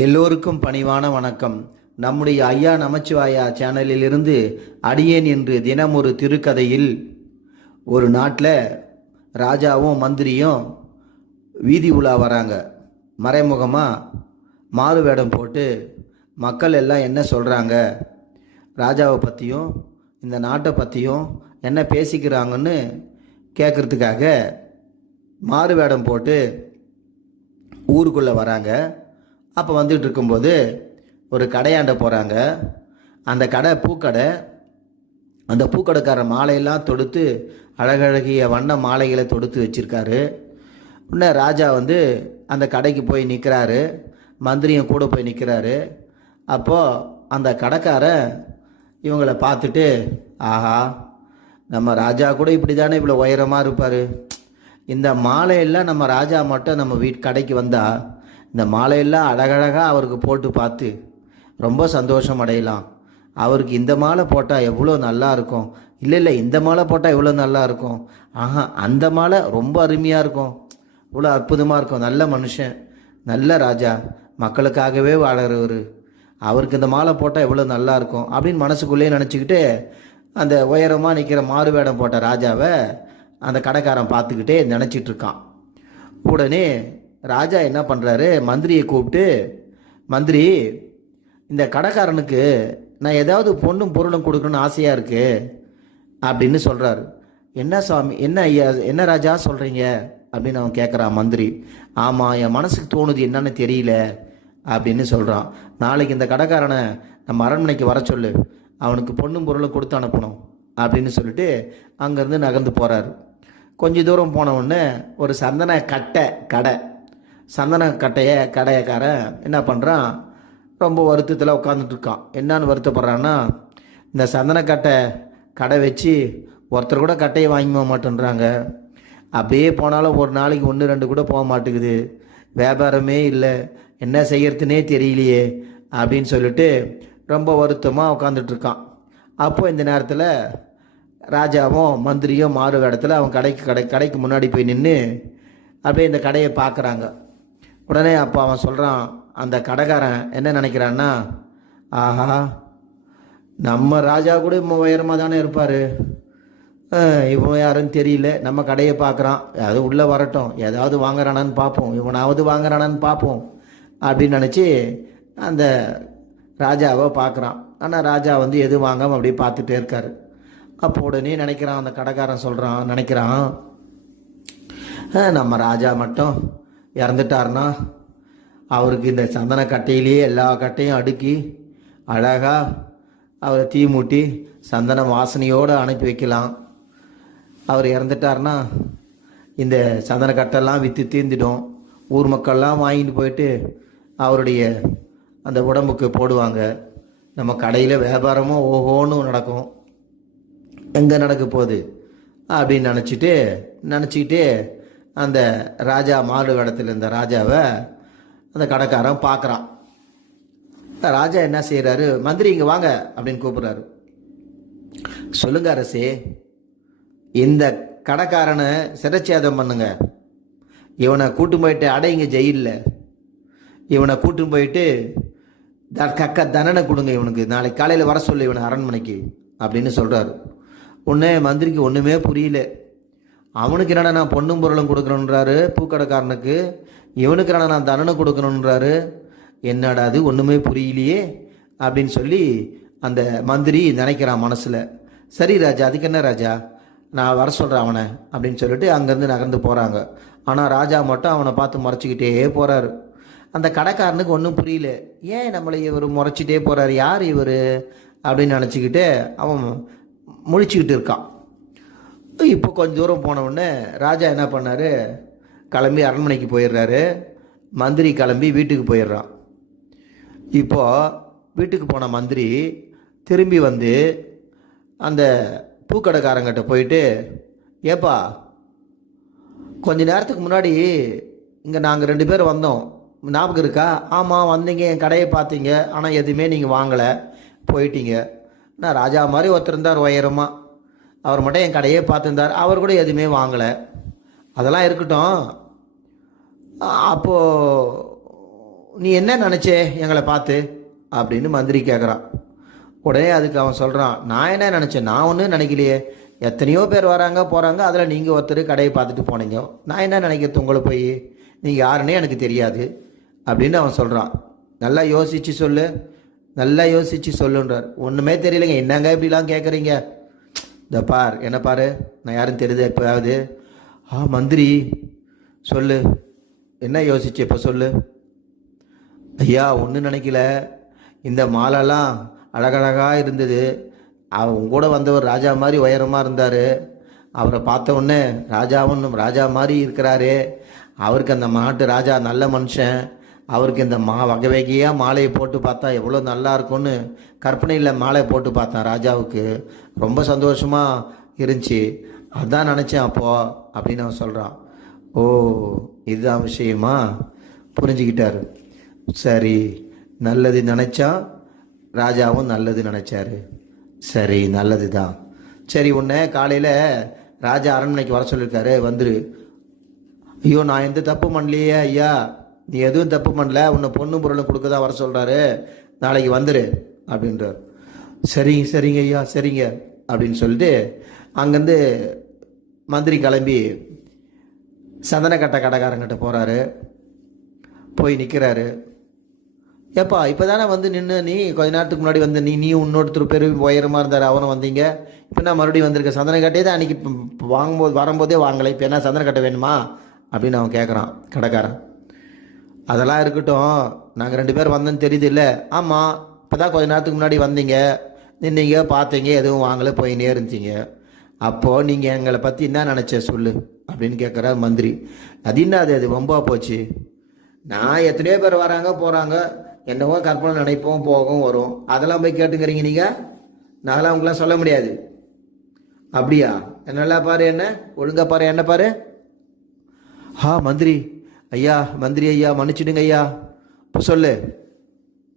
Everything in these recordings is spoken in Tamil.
எல்லோருக்கும் பணிவான வணக்கம். நம்முடைய ஐயா நமச்சிவாயா சேனலிலிருந்து அடியேன் என்று தினம் ஒரு திருக்கதையில் ஒரு நாட்டில் ராஜாவும் மந்திரியும் வீதி உலா வராங்க. மறைமுகமாக மாறு வேடம் போட்டு மக்கள் எல்லாம் என்ன சொல்கிறாங்க, ராஜாவை பற்றியும் இந்த நாட்டை பற்றியும் என்ன பேசிக்கிறாங்கன்னு கேட்குறதுக்காக மாறு வேடம் போட்டு ஊருக்குள்ளே வராங்க. அப்போ வந்துட்டு இருக்கும்போது ஒரு கடையாண்ட போகிறாங்க. அந்த கடை பூக்கடை. அந்த பூக்கடைக்கார மாலையெல்லாம் தொடுத்து அழகழகிய வண்ண மாலைகளை தொடுத்து வச்சுருக்காரு. உடனே ராஜா அந்த கடைக்கு போய் நிற்கிறாரு. மந்திரியும் கூட போய் நிற்கிறாரு. அப்போது அந்த கடைக்காரன் இவங்களை பார்த்துட்டு, ஆஹா, நம்ம ராஜா கூட இப்படி தானே இவ்வளோ உயரமாக இருப்பார். இந்த மாலையெல்லாம் நம்ம ராஜா மட்டும் நம்ம கடைக்கு வந்தால் இந்த மாலையெல்லாம் அழகழகாக அவருக்கு போட்டு பார்த்து ரொம்ப சந்தோஷம் அடையலாம். அவருக்கு இந்த மாலை போட்டால் எவ்வளோ நல்லா இருக்கும், இல்லை இந்த மாலை போட்டால் எவ்வளோ நல்லா இருக்கும், ஆஹா அந்த மாலை ரொம்ப அருமையாக இருக்கும், இவ்வளோ அற்புதமாக இருக்கும், நல்ல மனுஷன், நல்ல ராஜா, மக்களுக்காகவே வாழறவர், அவருக்கு இந்த மாலை போட்டால் எவ்வளோ நல்லா இருக்கும் அப்படின்னு மனசுக்குள்ளேயே நினச்சிக்கிட்டு அந்த உயரமாக நிற்கிற மாறு வேடம் போட்ட ராஜாவை அந்த கடைக்காரன் பார்த்துக்கிட்டே நினச்சிட்ருக்கான். உடனே ராஜா என்ன பண்ணுறாரு, மந்திரியை கூப்பிட்டு, மந்திரி, இந்த கடைக்காரனுக்கு நான் ஏதாவது பொண்ணும் பொருளும் கொடுக்கணும்னு ஆசையாக இருக்குது அப்படின்னு சொல்கிறாரு. என்ன சுவாமி, என்ன ஐயா, என்ன ராஜா சொல்கிறீங்க அப்படின்னு அவன் கேட்குறான். மந்திரி, ஆமாம், என் மனசுக்கு தோணுது, என்னன்னு தெரியல அப்படின்னு சொல்கிறான். நாளைக்கு இந்த கடைக்காரனை நம்ம அரண்மனைக்கு வர சொல்லு, அவனுக்கு பொண்ணும் பொருளும் கொடுத்து அனுப்பணும் அப்படின்னு சொல்லிட்டு அங்கேருந்து நகர்ந்து போகிறாரு. கொஞ்சம் தூரம் போனவுடனே ஒரு சந்தன கடை. சந்தன கடையக்காரன் என்ன பண்ணுறான், ரொம்ப வருத்தத்தில் உட்காந்துட்ருக்கான். என்னான்னு வருத்தப்படுறான்னா, இந்த சந்தன கடை வச்சு ஒருத்தர் கூட கட்டையை வாங்கி மாட்டேன்றாங்க. அப்படியே போனாலும் ஒரு நாளைக்கு 1-2 கூட போக மாட்டேங்குது, வியாபாரமே இல்லை, என்ன செய்யறதுனே தெரியலையே அப்படின்னு சொல்லிட்டு ரொம்ப வருத்தமாக உட்காந்துட்ருக்கான். அப்போது இந்த நேரத்தில் ராஜாவும் மந்திரியும் மாறு வேடத்தில் அவன் கடைக்கு முன்னாடி போய் நின்று அப்படியே இந்த கடையை பார்க்குறாங்க. உடனே அப்போ அவன் சொல்கிறான், அந்த கடைக்காரன் என்ன நினைக்கிறான்னா, ஆஹா, நம்ம ராஜா கூட இப்போ உயரமாக தானே இருப்பார், இவன் யாருன்னு தெரியல, நம்ம கடையை பார்க்குறான், அது உள்ளே வரட்டும், ஏதாவது வாங்குறானான்னு பார்ப்போம், இவனாவது வாங்குறானான்னு பார்ப்போம் அப்படின்னு நினச்சி அந்த ராஜாவை பார்க்குறான். ஆனால் ராஜா எதுவும் வாங்காமல் அப்படியே பார்த்துட்டே இருக்கார். அப்போ உடனே நினைக்கிறான், அந்த கடைக்காரன் நினைக்கிறான், நம்ம ராஜா மட்டும் இறந்துட்டார்னா அவருக்கு இந்த சந்தன கட்டையிலேயே எல்லா கட்டையும் அடுக்கி அழகாக அவரை தீ மூட்டி சந்தன வாசனையோடு அனுப்பி வைக்கலாம். அவர் இறந்துட்டார்னா இந்த சந்தன கட்டெல்லாம் விற்று தீர்ந்துடும், ஊர் மக்கள்லாம் வாங்கிட்டு போயிட்டு அவருடைய அந்த உடம்புக்கு போடுவாங்க, நம்ம கடையில் வியாபாரமும் ஓஹோன்னு நடக்கும், எங்கே நடக்க போகுது அப்படின்னு நினச்சிக்கிட்டு அந்த ராஜா மாடு வேடத்தில் இருந்த ராஜாவை அந்த கடைக்காரன் பார்க்குறான். ராஜா என்ன செய்கிறாரு, மந்திரி இங்கே வாங்க அப்படின்னு கூப்பிட்றாரு. சொல்லுங்க அரசே, இந்த கடைக்காரனை சிரச்சேதம் பண்ணுங்க, இவனை கூட்டும் போயிட்டு அடையுங்க ஜெயிலில், இவனை கூட்டும் போயிட்டு தண்டனை கொடுங்க, இவனுக்கு நாளைக்கு காலையில் வர சொல்லு இவனை அரண்மனைக்கு அப்படின்னு சொல்கிறாரு. உடனே மந்திரிக்கு ஒன்றுமே புரியல. அவனுக்கு என்னடா நான் பொண்ணும் பொருளும் கொடுக்கணுன்றாரு பூக்கடைக்காரனுக்கு, இவனுக்கு என்னடா நான் தண்டனை கொடுக்கணுன்றாரு, என்னடா அது ஒன்றுமே புரியலையே அப்படின்னு சொல்லி அந்த மந்திரி நினைக்கிறான் மனசில். சரி ராஜா, அதுக்கு என்ன ராஜா, நான் வர சொல்கிறேன் அவனை அப்படின்னு சொல்லிட்டு அங்கேருந்து நகர்ந்து போகிறாங்க. ஆனால் ராஜா மட்டும் அவனை பார்த்து முறைச்சிக்கிட்டே போகிறாரு. அந்த கடைக்காரனுக்கு ஒன்றும் புரியல, ஏன் நம்மளை இவர் முறைச்சிட்டே போகிறாரு, யார் இவர் அப்படின்னு நினச்சிக்கிட்டு அவன் முழிச்சுக்கிட்டு இருக்கான். இப்போ கொஞ்சம் தூரம் போனவுடனே ராஜா என்ன பண்ணார், கிளம்பி அரண்மனைக்கு போயிடுறாரு. மந்திரி கிளம்பி வீட்டுக்கு போயிடுறான். இப்போது வீட்டுக்கு போன மந்திரி திரும்பி அந்த பூக்கடைக்காரங்கிட்ட போயிட்டு, ஏப்பா, கொஞ்ச நேரத்துக்கு முன்னாடி இங்கே நாங்கள் 2 பேர் வந்தோம், ஞாபகம் இருக்கா? ஆமாம் வந்தீங்க, என் கடையை பார்த்தீங்க, ஆனால் எதுவுமே நீங்கள் வாங்கலை, போயிட்டீங்க. நான் ராஜா மாதிரி ஒருத்தர் இருந்தார் உயரமாக, அவர் மட்டும் என் கடையே பார்த்துருந்தார், அவர் கூட எதுவுமே வாங்கலை. அதெல்லாம் இருக்கட்டும், அப்போது நீ என்ன நினச்சே எங்களை பார்த்து அப்படின்னு மந்திரி கேட்குறான். உடனே அதுக்கு அவன் சொல்கிறான், நான் என்ன நினச்சேன், நான் ஒன்றும் நினைக்கலையே, எத்தனையோ பேர் வராங்க போகிறாங்க, அதில் நீங்கள் ஒருத்தர் கடையை பார்த்துட்டு போனீங்க, நான் என்ன நினைக்கிறது உங்களை போய், நீங்கள் யாருன்னே எனக்கு தெரியாது அப்படின்னு அவன் சொல்கிறான். நல்லா யோசித்து சொல்லு, நல்லா யோசித்து சொல்லுன்றார். ஒன்றுமே தெரியலைங்க, என்னங்க இப்படிலாம் கேட்குறீங்க, இந்த பார் என்ன பாரு, நான் யாரும் தெரியுது எப்போயாவது. மந்திரி சொல்லு, என்ன யோசிச்சு இப்போ சொல்லு. ஐயா ஒன்றும் நினைக்கல, இந்த மாலைலாம் அழகழகாக இருந்தது, அவங்க கூட வந்தவர் ராஜா மாதிரி உயரமாக இருந்தார், அவரை பார்த்த உடனே ராஜா மாதிரி இருக்கிறாரு, அவருக்கு அந்த மாட்டு ராஜா நல்ல மனுஷன், அவருக்கு இந்த வகை வகையாக மாலையை போட்டு பார்த்தா எவ்வளோ நல்லா இருக்கும்னு கற்பனையில் மாலை போட்டு பார்த்தேன் ராஜாவுக்கு, ரொம்ப சந்தோஷமாக இருந்துச்சு, அதான் நினச்சேன் அப்போது அப்படின்னு அவன் சொல்கிறான். ஓ இதுதான் விஷயமா, புரிஞ்சுக்கிட்டாரு. சரி, நல்லது நினச்சா ராஜாவும் நல்லது நினச்சாரு. சரி நல்லது தான். சரி உன்னை காலையில் ராஜா அரண்மனைக்கு வர சொல்லியிருக்காரு, வந்துரு. ஐயோ நான் எந்த தப்பு பண்ணலையே ஐயா, நீ எதுவும் தப்பு பண்ணல, உன்னை பொண்ணு பொருளும் கொடுக்க தான் வர சொல்கிறாரு, நாளைக்கு வந்துரு அப்படின்றார். சரிங்க ஐயா சரிங்க அப்படின்னு சொல்லிட்டு அங்கேருந்து மந்திரி கிளம்பி சந்தனக்கட்டை கடைக்காரங்கிட்ட போகிறாரு. போய் நிற்கிறாரு. ஏப்பா இப்போ தானே வந்து நின்று, நீ கொஞ்ச நேரத்துக்கு முன்னாடி வந்து நீ இன்னொருத்தர் பேர் உயரமாக இருந்தார், அவனும் வந்தீங்க, இப்போ நான் மறுபடியும் வந்திருக்கேன், சந்தனக்கட்டையே தான் அன்றைக்கி வரும்போதே வாங்கலை, இப்போ என்ன சந்தனக்கட்டை வேணுமா அப்படின்னு அவன் கேட்குறான் கடைக்காரன். அதெல்லாம் இருக்கட்டும், நாங்கள் 2 பேர் வந்தோன்னு தெரியுது இல்லை. ஆமாம், இப்போ தான் கொஞ்ச நேரத்துக்கு முன்னாடி வந்தீங்க, நின்னீங்க, பார்த்தீங்க, எதுவும் வாங்கலை, போயின்னே இருந்துச்சிங்க, அப்போது நீங்கள் எங்களை பற்றி என்ன நினச்ச சொல்லு அப்படின்னு கேட்குறார் மந்திரி. அது என்னது, அது ரொம்ப போச்சு, நான் எத்தனையோ பேர் வராங்க போகிறாங்க, என்னவோ கற்பனை நினைப்போம் போகும் வரும், அதெல்லாம் போய் கேட்டுக்கிறீங்க நீங்கள், நான்லாம் உங்களாம் சொல்ல முடியாது. அப்படியா, என்னெல்லாம் பாரு, என்ன ஒழுங்கா பாரு, என்ன பாரு. மந்திரி ஐயா மன்னிச்சிடுங்க ஐயா, இப்போ சொல்லு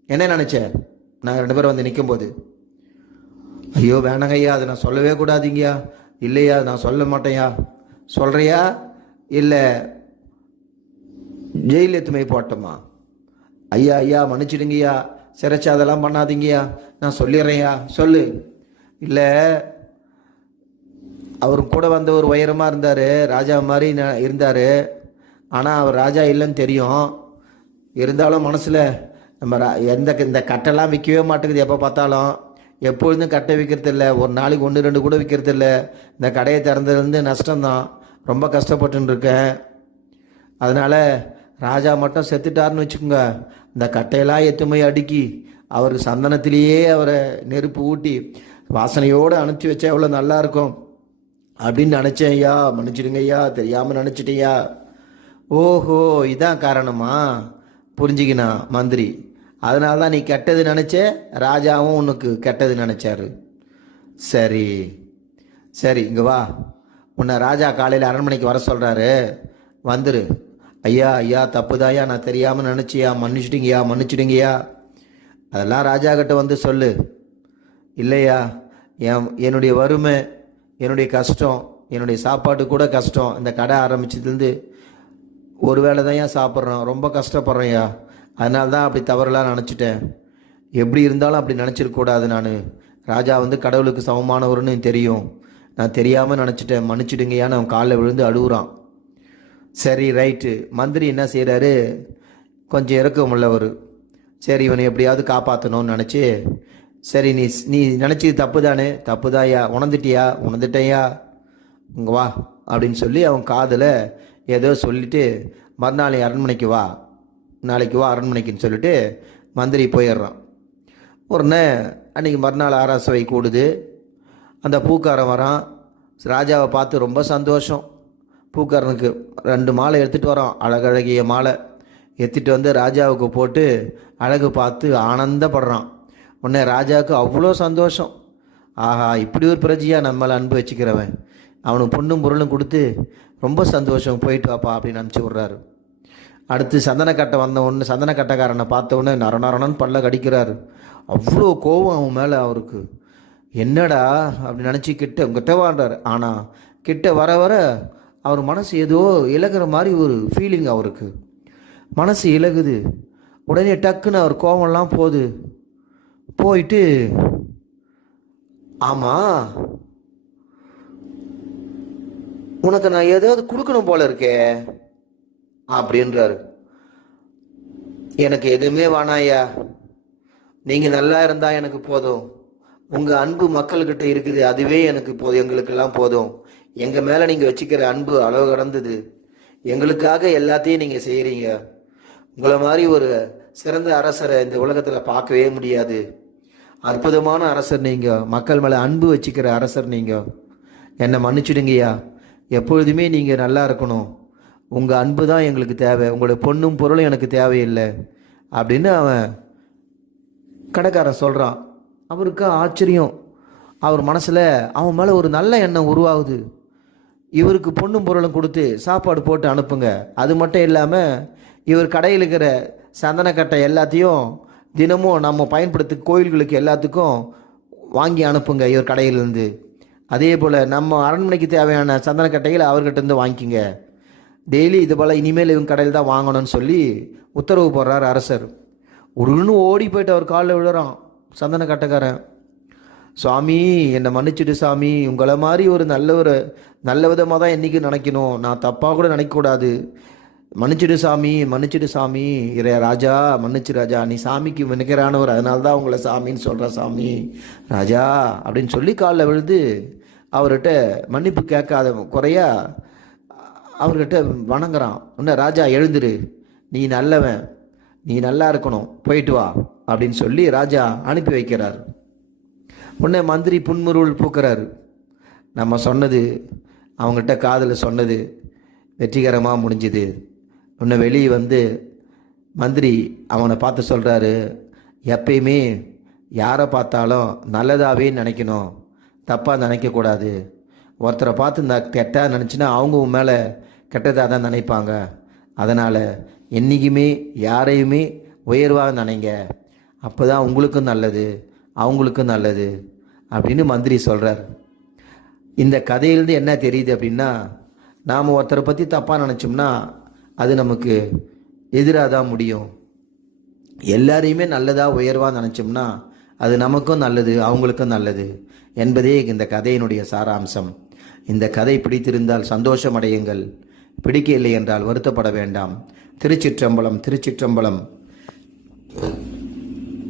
என்ன நினச்ச நாங்கள் 2 பேரும் வந்து நிற்கும்போது. ஐயோ வேணாங்க ஐயா, அதை நான் சொல்லவே கூடாதுங்கய்யா. இல்லையா நான் சொல்ல மாட்டேன்யா. சொல்கிறியா இல்லை ஜெயில் எத்துமை போட்டோமா? ஐயா மன்னிச்சிடுங்கய்யா, சிறைச்சி அதெல்லாம் பண்ணாதீங்கய்யா, நான் சொல்லிடுறேன்யா, சொல்லு. இல்லை அவர் கூட வந்த ஒரு உயரமாக இருந்தார், ராஜா மாதிரி இருந்தார், ஆனால் அவர் ராஜா இல்லைன்னு தெரியும், இருந்தாலும் மனசில் நம்ம இந்த கட்டெல்லாம் விற்கவே மாட்டேங்குது, எப்போ பார்த்தாலும் எப்பொழுதும் கட்டை விற்கிறதில்ல, ஒரு நாளைக்கு 1-2 கூட விற்கிறதில்ல, இந்த கடையை திறந்ததுலேருந்து நஷ்டம்தான், ரொம்ப கஷ்டப்பட்டுன்னு இருக்கேன். அதனால் ராஜா மட்டும் செத்துட்டாருன்னு வச்சுக்கோங்க, இந்த கட்டையெல்லாம் எத்துமையை அடுக்கி அவருக்கு சந்தனத்திலேயே அவரை நெருப்பு ஊட்டி வாசனையோடு அனுப்பிச்சி வச்சா எவ்வளோ நல்லாயிருக்கும் அப்படின்னு நினச்சேன் ஐயா, மன்னிச்சிடுங்க ஐயா, தெரியாமல் நினச்சிட்டியா. ஓஹோ இதான் காரணமா, புரிஞ்சுக்கினா மந்திரி, அதனால தான் நீ கெட்டது நினச்ச, ராஜாவும் உனக்கு கெட்டது நினச்சாரு. சரி இங்கே வா, உன்னை ராஜா காலையில் அரண்மனைக்கு வர சொல்கிறாரு, வந்துரு. ஐயா தப்புதாயா, நான் தெரியாமல் நினச்சியா, மன்னிச்சிடுங்கய்யா. அதெல்லாம் ராஜா கிட்ட வந்து சொல்லு. இல்லையா, என்னுடைய வறுமை, என்னுடைய கஷ்டம், என்னுடைய சாப்பாட்டு கூட கஷ்டம், இந்த கடை ஆரம்பிச்சதுலேருந்து ஒரு வேளை தான் ஏன் சாப்பிட்றோம், ரொம்ப கஷ்டப்படுறேன்யா, அதனால தான் அப்படி தவறெல்லாம் நினச்சிட்டேன், எப்படி இருந்தாலும் அப்படி நினச்சிருக்கூடாது, நான் ராஜா வந்து கடவுளுக்கு சமமானவர்னு தெரியும், நான் தெரியாமல் நினச்சிட்டேன், மன்னிச்சிடுங்கய்யான்னு அவன் காலில் விழுந்து அழுகுறான். சரி ரைட்டு. மந்திரி என்ன செய்கிறாரு, கொஞ்சம் இறக்கம் உள்ளவர், சரி இவனை எப்படியாவது காப்பாற்றணும்னு நினச்சி, சரி நீ நினச்சது தப்புதாயா, உணர்ந்துட்டேயா, இங்கே வா அப்படின்னு சொல்லி அவன் காதில் ஏதோ சொல்லிவிட்டு மறுநாள் அரண்மனைக்கு வா, நாளைக்கு வா அரண்மனைக்குன்னு சொல்லிட்டு மந்திரி போயிடுறான். உடனே அன்றைக்கி மறுநாள் ஆராசவை கூடுது, அந்த பூக்காரன் வரான், ராஜாவை பார்த்து ரொம்ப சந்தோஷம். பூக்காரனுக்கு 2 மாலை எடுத்துகிட்டு வரான், அழகழகிய மாலை எடுத்துகிட்டு வந்து ராஜாவுக்கு போட்டு அழகு பார்த்து ஆனந்தப்படுறான். உடனே ராஜாவுக்கு அவ்வளோ சந்தோஷம், ஆஹா இப்படி ஒரு பிரஜையாக நம்மளை அன்பு வச்சுக்கிறவன், அவனுக்கு பொண்ணும் பொருளும் கொடுத்து ரொம்ப சந்தோஷம், போயிட்டு வாப்பா அப்படின்னு அனுப்பிச்சி விட்றாரு. அடுத்து சந்தனக்கட்டை வந்த உடனே சந்தனக்கட்டைக்காரனை பார்த்த உடனே நரணன்னு பல்ல கடிக்கிறாரு. அவ்வளோ கோவம் அவன் மேலே அவருக்கு. என்னடா அப்படி நினச்சி கிட்ட வாண்டார். ஆனால் கிட்ட வர வர அவர் மனசு ஏதோ இலகுற மாதிரி ஒரு ஃபீலிங், அவருக்கு மனசு இலகுது. உடனே டக்குன்னு அவர் கோவம்லாம் போயிட்டு, ஆமாம் உனக்கு நான் ஏதாவது கொடுக்கணும் போல இருக்கே அப்படின்றாரு. எனக்கு எதுவுமே வேணாயா, நீங்கள் நல்லா இருந்தால் எனக்கு போதும். உங்கள் அன்பு மக்கள்கிட்ட இருக்குது, அதுவே எனக்கு போதும், எங்களுக்கெல்லாம் போதும். எங்கள் மேலே நீங்கள் வச்சுக்கிற அன்பு அளவு கடந்தது. எங்களுக்காக எல்லாத்தையும் நீங்கள் செய்கிறீங்க. உங்களை மாதிரி ஒரு சிறந்த அரசரை இந்த உலகத்தில் பார்க்கவே முடியாது. அற்புதமான அரசர் நீங்கள், மக்கள் மேலே அன்பு வச்சுக்கிற அரசர் நீங்கள். என்னை மன்னிச்சிடுங்கய்யா, எப்பொழுதுமே நீங்கள் நல்லா இருக்கணும். உங்கள் அன்பு தான் எங்களுக்கு தேவை, உங்களுடைய பொண்ணும் பொருளும் எனக்கு தேவையில்லை அப்படின்னு அவன் கடைக்காரன் சொல்கிறான். அவருக்கு ஆச்சரியம். அவர் மனசில் அவன் மேலே ஒரு நல்ல எண்ணம் உருவாகுது. இவருக்கு பொண்ணும் பொருளும் கொடுத்து சாப்பாடு போட்டு அனுப்புங்க. அது மட்டும் இல்லாமல் இவர் கடையில் இருக்கிற சந்தனக்கட்டை எல்லாத்தையும் தினமும் நம்ம பயன்படுத்தி கோயில்களுக்கு எல்லாத்துக்கும் வாங்கி அனுப்புங்க இவர் கடையிலேருந்து. அதே போல் நம்ம அரண்மனைக்கு தேவையான சந்தனக்கட்டைகளை அவர்கிட்டருந்து வாங்கிக்கிங்க. டெய்லி இது போல் இனிமேல் இவங்க கடையில் தான் வாங்கணும்னு சொல்லி உத்தரவு போடுறார் அரசர். உடனே ஓடி போயிட்டு அவர் காலில் விழுறான் சந்தன கட்டைக்காரன். சுவாமி என்னை மன்னிச்சுட்டு சாமி, உங்களை மாதிரி ஒரு நல்ல விதமாக தான் என்றைக்கு நினைக்கணும், நான் தப்பாக கூட நினைக்கக்கூடாது. மன்னிச்சுடு சாமி, மன்னிச்சுடு சாமி, ராஜா மன்னிச்சு ராஜா, நீ சாமிக்கு நினைக்கிறானவர், அதனால தான் உங்களை சாமின்னு சொல்கிற சாமி ராஜா அப்படின்னு சொல்லி காலில் விழுது அவர்கிட்ட மன்னிப்பு கேட்காத குறையா அவர்கிட்ட வணங்குறான். உன்ன ராஜா எழுந்துரு, நீ நல்லவன், நீ நல்லா இருக்கணும், போயிட்டு வா அப்படின்னு சொல்லி ராஜா அனுப்பி வைக்கிறார். உடனே மந்திரி புன்முறுவல் பூக்கிறார். நம்ம சொன்னது, அவங்ககிட்ட காதில் சொன்னது வெற்றிகரமாக முடிஞ்சுது. உன்னை வெளியே மந்திரி அவனை பார்த்து சொல்கிறாரு, எப்பயுமே யாரை பார்த்தாலும் நல்லதாகவே நினைக்கணும், தப்பாக நினைக்கக்கூடாது. ஒருத்தரை பார்த்து இந்த கெட்டாக நினச்சின்னா அவங்க உன் மேலே கெட்டதாக தான் நினைப்பாங்க. அதனால் என்றைக்குமே யாரையுமே உயர்வாக நினைங்க, அப்போ தான் உங்களுக்கும் நல்லது, அவங்களுக்கும் நல்லது அப்படின்னு மந்திரி சொல்கிறார். இந்த கதையிலேருந்து என்ன தெரியுது அப்படின்னா, நாம் ஒருத்தரை பற்றி தப்பாக நினச்சோம்னா அது நமக்கு எதிராக தான் முடியும். எல்லாரையுமே நல்லதாக உயர்வாக நினச்சோம்னா அது நமக்கும் நல்லது, அவங்களுக்கும் நல்லது என்பதே இந்த கதையினுடைய சாராம்சம். இந்த கதை பிடித்திருந்தால் சந்தோஷம் அடையுங்கள், பிடிக்கவில்லை என்றால் வருத்தப்பட வேண்டாம். திருச்சிற்றம்பலம், திருச்சிற்றம்பலம்.